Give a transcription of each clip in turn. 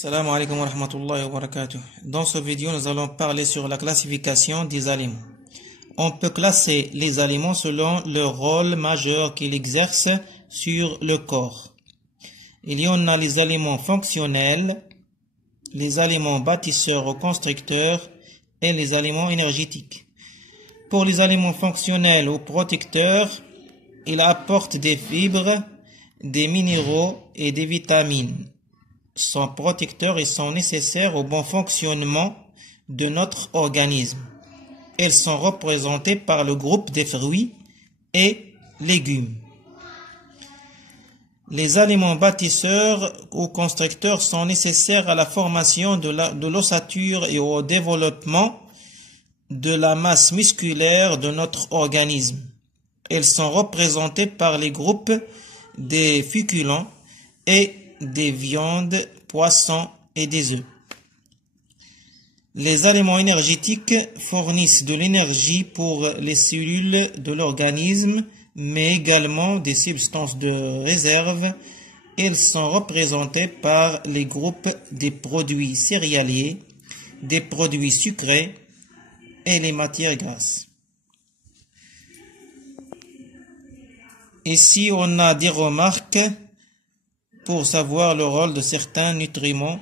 Salam alaikum wa rahmatullahi wa barakatuh. Dans cette vidéo, nous allons parler sur la classification des aliments. On peut classer les aliments selon le rôle majeur qu'ils exercent sur le corps. Il y en a les aliments fonctionnels, les aliments bâtisseurs ou constructeurs et les aliments énergétiques. Pour les aliments fonctionnels ou protecteurs, ils apportent des fibres, des minéraux et des vitamines. Sont protecteurs et sont nécessaires au bon fonctionnement de notre organisme. Elles sont représentées par le groupe des fruits et légumes. Les aliments bâtisseurs ou constructeurs sont nécessaires à la formation de l'ossature et au développement de la masse musculaire de notre organisme. Elles sont représentées par les groupes des féculents et des viandes, poissons et des œufs. Les aliments énergétiques fournissent de l'énergie pour les cellules de l'organisme, mais également des substances de réserve. Elles sont représentées par les groupes des produits céréaliers, des produits sucrés et les matières grasses. Ici, on a des remarques pour savoir le rôle de certains nutriments.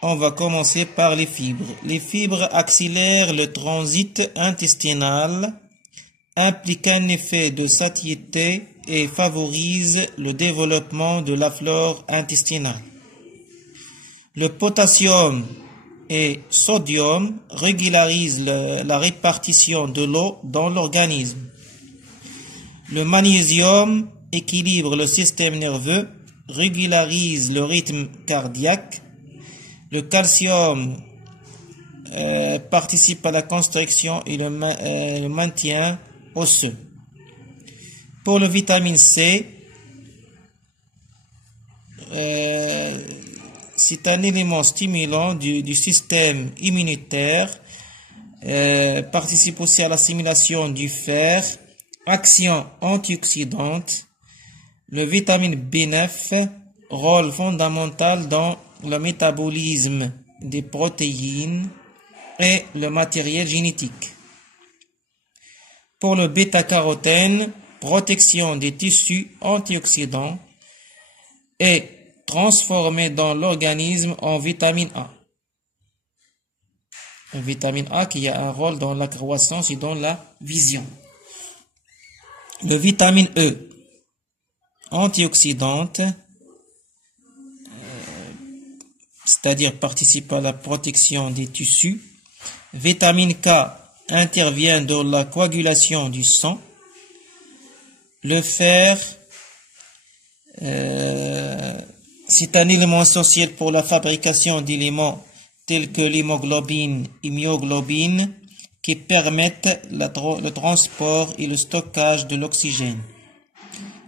On va commencer par les fibres. Les fibres accélèrent le transit intestinal, impliquent un effet de satiété et favorisent le développement de la flore intestinale. Le potassium et sodium régularisent la répartition de l'eau dans l'organisme. Le magnésium équilibre le système nerveux, régularise le rythme cardiaque. Le calcium participe à la construction et le maintien osseux. Pour le vitamine C, c'est un élément stimulant du système immunitaire, participe aussi à l'assimilation du fer, action antioxydante. Le vitamine B9, rôle fondamental dans le métabolisme des protéines et le matériel génétique. Pour le bêta-carotène, protection des tissus antioxydants et transformé dans l'organisme en vitamine A. La vitamine A qui a un rôle dans la croissance et dans la vision. Le vitamine E, antioxydante, c'est-à-dire participe à la protection des tissus. Vitamine K intervient dans la coagulation du sang. Le fer, c'est un élément essentiel pour la fabrication d'éléments tels que l'hémoglobine et myoglobine qui permettent le transport et le stockage de l'oxygène.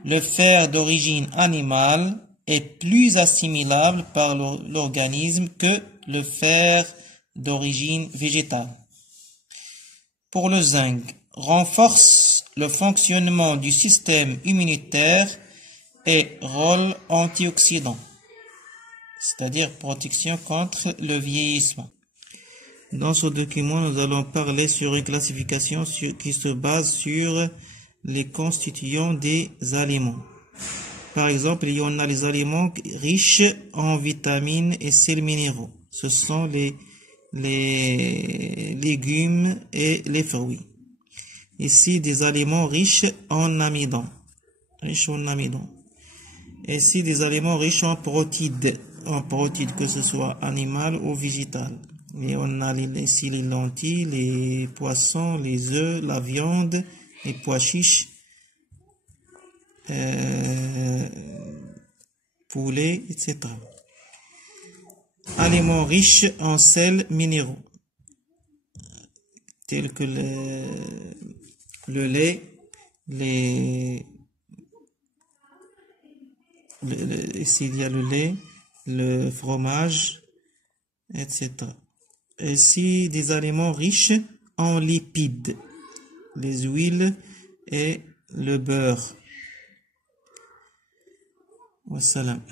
Le fer d'origine animale est plus assimilable par l'organisme que le fer d'origine végétale. Pour le zinc, renforce le fonctionnement du système immunitaire et rôle antioxydant, c'est-à-dire protection contre le vieillissement. Dans ce document, nous allons parler sur une classification qui se base sur les constituants des aliments. Par exemple, il y en a les aliments riches en vitamines et sels minéraux. Ce sont les légumes et les fruits. Ici, des aliments riches en amidon. Ici, des aliments riches en protides, que ce soit animal ou végétal. Et on a ici les lentilles, les poissons, les œufs, la viande, les pois chiches, poulet, etc. Aliments riches en sels minéraux, tels que le lait, ici il y a le lait, le fromage, etc. Ici des aliments riches en lipides, les huiles et le beurre. Wassalam.